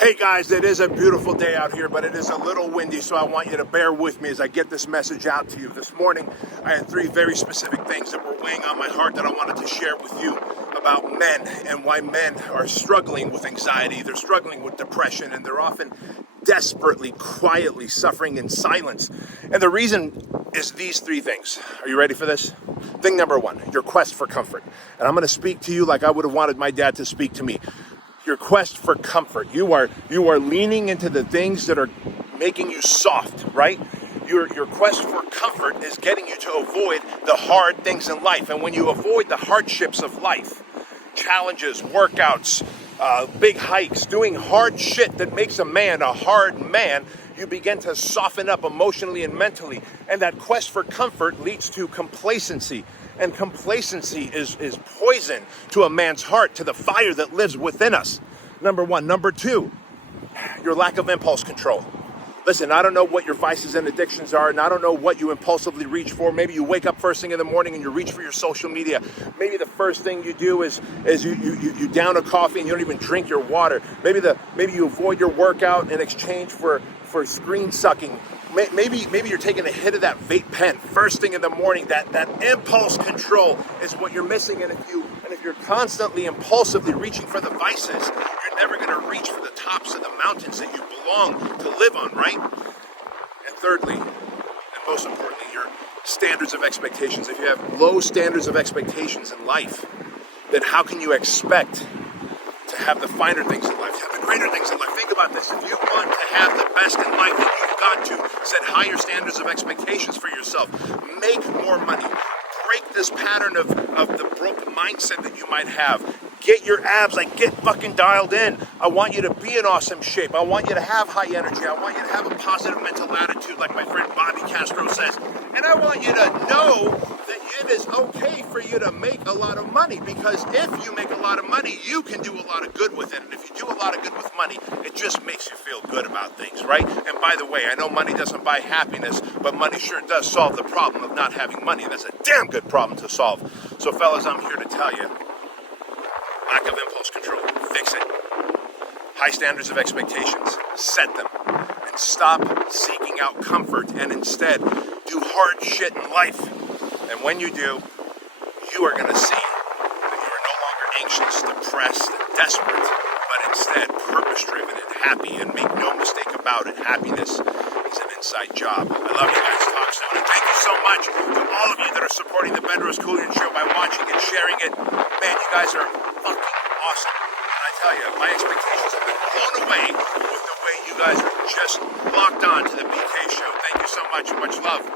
Hey guys, it is a beautiful day out here, but it is a little windy, so I want you to bear with me as I get this message out to you. This morning, I had three very specific things that were weighing on my heart that I wanted to share with you about men and why men are struggling with anxiety, they're struggling with depression, and they're often desperately, quietly suffering in silence. And the reason is these three things. Are you ready for this? Thing number one, your quest for comfort. And I'm going to speak to you like I would have wanted my dad to speak to me. Your quest for comfort. You are leaning into the things that are making you soft, right? Your quest for comfort is getting you to avoid the hard things in life. And when you avoid the hardships of life, challenges, workouts, big hikes, doing hard shit that makes a man a hard man, you begin to soften up emotionally and mentally. And that quest for comfort leads to complacency. And complacency is poison to a man's heart, to the fire that lives within us. Number one. Number two, your lack of impulse control. Listen, I don't know what your vices and addictions are, and I don't know what you impulsively reach for. Maybe you wake up first thing in the morning and you reach for your social media. Maybe the first thing you do is you down a coffee and you don't even drink your water. Maybe you avoid your workout in exchange for screen sucking. Maybe you're taking a hit of that vape pen first thing in the morning. That impulse control is what you're missing. And if you're constantly impulsively reaching for the vices, you're never going to reach for the tops of the mountains that you belong to live on, right? And thirdly, and most importantly, your standards of expectations. If you have low standards of expectations in life, then how can you expect to have the finer things in life, to have the greater things in life? Think about this. If you want to have the best in life, then you've got to set higher standards of expectations for yourself. Make more money. Break this pattern of the broke mindset that you might have. Get your abs, get fucking dialed in. I want you to be in awesome shape. I want you to have high energy. I want you to have a positive mental attitude, like my friend Bobby Castro says. And I want you to know that it is okay for you to make a lot of money, because if you make a lot of money, you can do a lot of good with it. And if you do a lot of good with money, it just makes you feel good about things, right? And by the way, I know money doesn't buy happiness, but money sure does solve the problem of not having money. And that's a damn good problem to solve. So fellas, I'm here to tell you, lack of impulse control, fix it. High standards of expectations, set them. And stop seeking out comfort and instead do hard shit in life. And when you do, you are going to see that you are no longer anxious, depressed, and desperate, but instead purpose-driven and happy. And make no mistake about it, happiness is an inside job. I love you guys. Talk soon. And thank you so much to all of you that are supporting the Bedros Keuilian show by watching and sharing it. Man, you guys are fucking awesome. And I tell you, my expectations have been blown away with the way you guys are just locked on to the BK show. Thank you so much. Much love.